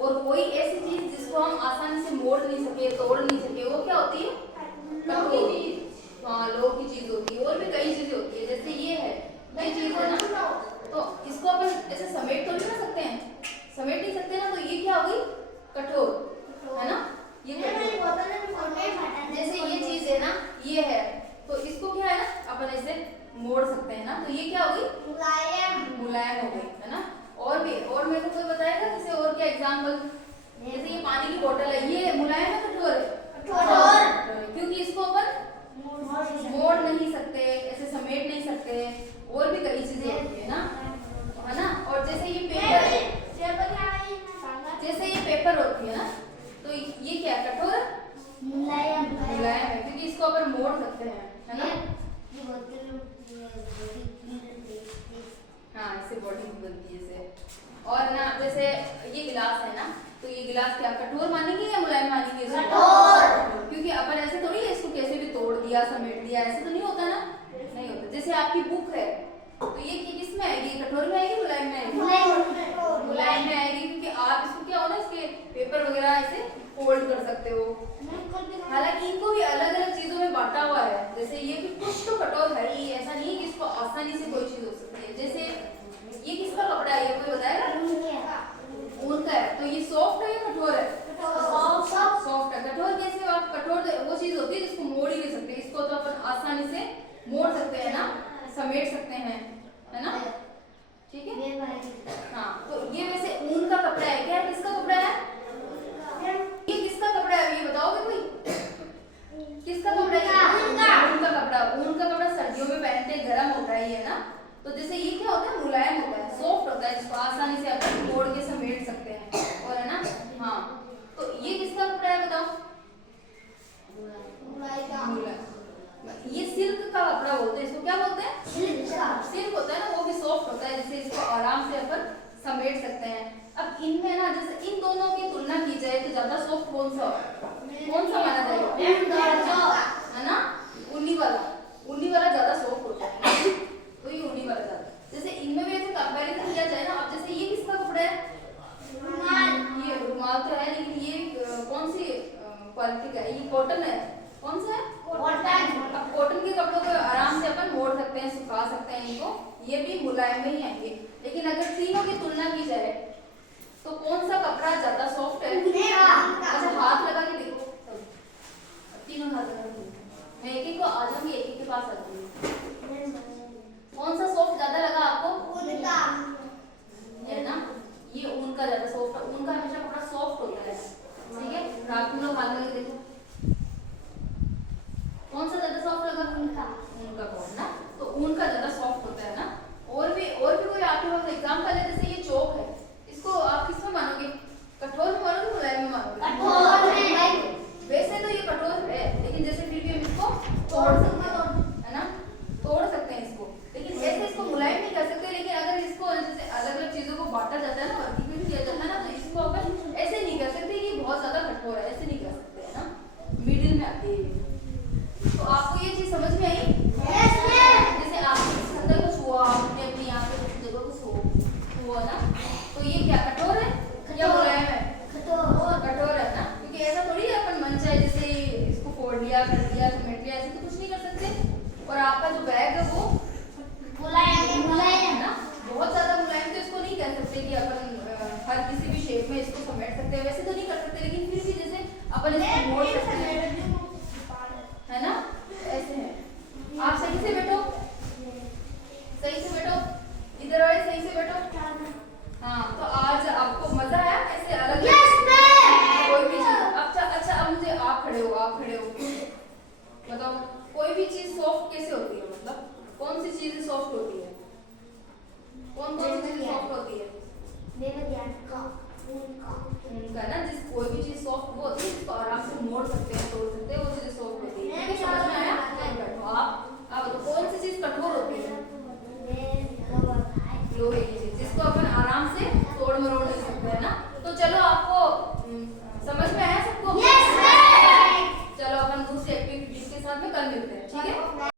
और कोई ऐसी चीज जिसको हम आसानी से मोड़ नहीं सके, तोड़ नहीं सके, वो क्या होती है? कठोर। हाँ, लोह की चीज होती है। और भी कई चीजें होती है, जैसे ये है, ये चीज है ना, तो इसको अपन ऐसे समेट तो नहीं ना सकते हैं, समेट नहीं सकते ना, तो ये क्या हो गई? कठोर, है ना? ये जैसे ये चीज है ना, ये है, तो इसको क्या है ना, अपन ऐसे मोड़ सकते हैं ना, तो ये क्या हो गई? मुलायम हो गई, है ना? और भी, और मेरे को कोई बताएगा जैसे और क्या एग्जांपल? जैसे ये पानी की बोतल है, ये मुलायम है कठोर है? कठोर, क्योंकि इसको अपन मोड़ नहीं सकते, ऐसे समेट नहीं सकते। और भी कई चीजें होती है ना? और जैसे ये पेपर है, जैसे ये पेपर होती है ना, तो ये क्या कठोर? मुलायम है, क्योंकि इसको अपन मोड़ सकते हैं, है ना? हाँ, इससे बॉडी बनती है इसे। और ना जैसे ये गिलास है ना, तो ये गिलास क्या कठोर मानेंगे या मुलायम मानेंगे? कठोर, क्योंकि अपन ऐसे थोड़ी है इसको कैसे भी तोड़ दिया, समेट दिया, ऐसे तो नहीं होता ना, नहीं होता। जैसे आपकी बुक है, तो ये किस में आएगी? कठोर में आएगी, मुलायम में आएगी? मुलायम में आएगी, क्योंकि आप इसको क्या हो ना, इसके पेपर वगैरह ऐसे फोल्ड कर सकते हो। हालांकि इनको भी अलग अलग चीजों में बांटा हुआ है, जैसे ये भी कुछ तो कठोर है ही, ऐसा नहीं है कि इसको आसानी से कोई चीज हो सकती है। जैसे ये किसका कपड़ा है, ये कोई बताएगा? ऊन का है, तो ये सॉफ्ट है या कठोर है? सॉफ्ट है। कठोर कैसे? आप कठोर वो चीज होती है जिसको मोड़ ही नहीं सकते, इसको तो अपन आसानी से मोड़ सकते हैं ना, समेट सकते हैं, है ना? ठीक है। हाँ, तो ये वैसे ऊन का कपड़ा है क्या? किसका कपड़ा है? ये किसका कपड़ा है, ये बताओगे कोई? किसका कपड़ा है? ऊन का कपड़ा। ऊन का कपड़ा सर्दियों में पहनते हैं, गर्म होता है ये ना, तो जैसे ये क्या होता है? मुलायम होता है, सॉफ्ट होता है, इसको आसानी से अपन मोड़ के समेट सकते हैं, और है ना? हाँ, तो ये किसका कपड़ा है बताओ? ये सिल्क का कपड़ा बोलते हैं, इसको क्या बोलते हैं? सिल्क होता है ना, वो भी सॉफ्ट होता है, जिससे इसको आराम से अपन समेट सकते हैं। अब इनमें ना, जैसे इन दोनों की तुलना की जाए तो ज्यादा सॉफ्ट कौन सा माना जाएगा? है ना? ऊनी वाला ज्यादा सॉफ्ट होता है, तो ये ऊनी वाला ज्यादा। जैसे इनमें भी ऐसे कंपैरिजन किया जाए ना, अब जैसे ये किसका कपड़ा है? ये रुमाल तो है, लेकिन ये कौन सी क्वालिटी का है? ये कॉटन है। कौन सा है? कॉटन। अब कॉटन के कपड़ों को आराम से अपन मोड़ सकते हैं, सुखा सकते हैं इनको, ये भी मुलायम में ही आएंगे। लेकिन अगर तीनों की तुलना की जाए तो कौन सा कपड़ा ज्यादा सॉफ्ट है? अच्छा, हाथ लगा के देखो, तीनों हाथ लगा के। मैं एक को आ जाऊंगी, एक के पास आ जाऊंगी। कौन सा सॉफ्ट ज्यादा लगा आपको? है ना, ये ऊन का ज्यादा सॉफ्ट। ऊन का हमेशा कपड़ा सॉफ्ट होता है, ठीक है? रात में लोग हाथ लगा के देखो, कौन सा ज्यादा सॉफ्ट लगा? ऊन का कपड़ा ना, तो ऊन का ज्यादा सॉफ्ट होता है ना। और भी कोई आपके पास एग्जांपल है? जैसे ये चौक है, इसको आप किसमें मानोगे? कठोर में मानोगे, मुलायम में मानोगे? कठोर में। वैसे तो ये कठोर है, लेकिन जैसे फिर भी हम इसको तोड़ सकते हैं, है ना? तोड़ सकते हैं इसको, लेकिन ऐसे इसको मुलायम नहीं कर सकते। लेकिन अगर इसको जैसे अलग अलग चीजों को बांटा जाता है ना, वर्गीकृत किया जाता है ना, तो इसको अपन ऐसे नहीं कर सकते कि बहुत ज्यादा कठोर है, ऐसे नहीं कर सकते, है ना? मिडिल में आती है। तो आपको ये चीज समझ में आई? जैसे आपने इस अंदर कुछ हुआ, आपने अपनी यहाँ पे कुछ जगह कुछ हुआ ना, तो ये क्या कठोर है या मुलायम है? कठोर है ना, क्योंकि ऐसा थोड़ी है अपन मन चाहे जैसे इसको फोड़ लिया, कर दिया, समेट लिया, ऐसे तो कुछ नहीं कर सकते। और आपका जो बैग है वो मुलायम है ना, बहुत ज्यादा मुलायम, तो इसको नहीं कह सकते कि अपन हर किसी भी शेप में इसको समेट सकते हैं, वैसे तो नहीं कर सकते, लेकिन फिर भी जैसे अपन इसको मोड़ सकते हैं, है ना? ऐसे है। आप सही से बैठो, सही से बैठो, इधर आओ, सही से बैठो। हाँ, तो आज आपको मजा आया ऐसे अलग कोई भी चीज? अच्छा, अब मुझे आप खड़े हो, बताओ कोई भी चीज सॉफ्ट कैसे होती है? मतलब कौन सी चीज सॉफ्ट होती है? कौन सी चीज सॉफ्ट होती है? ऊन का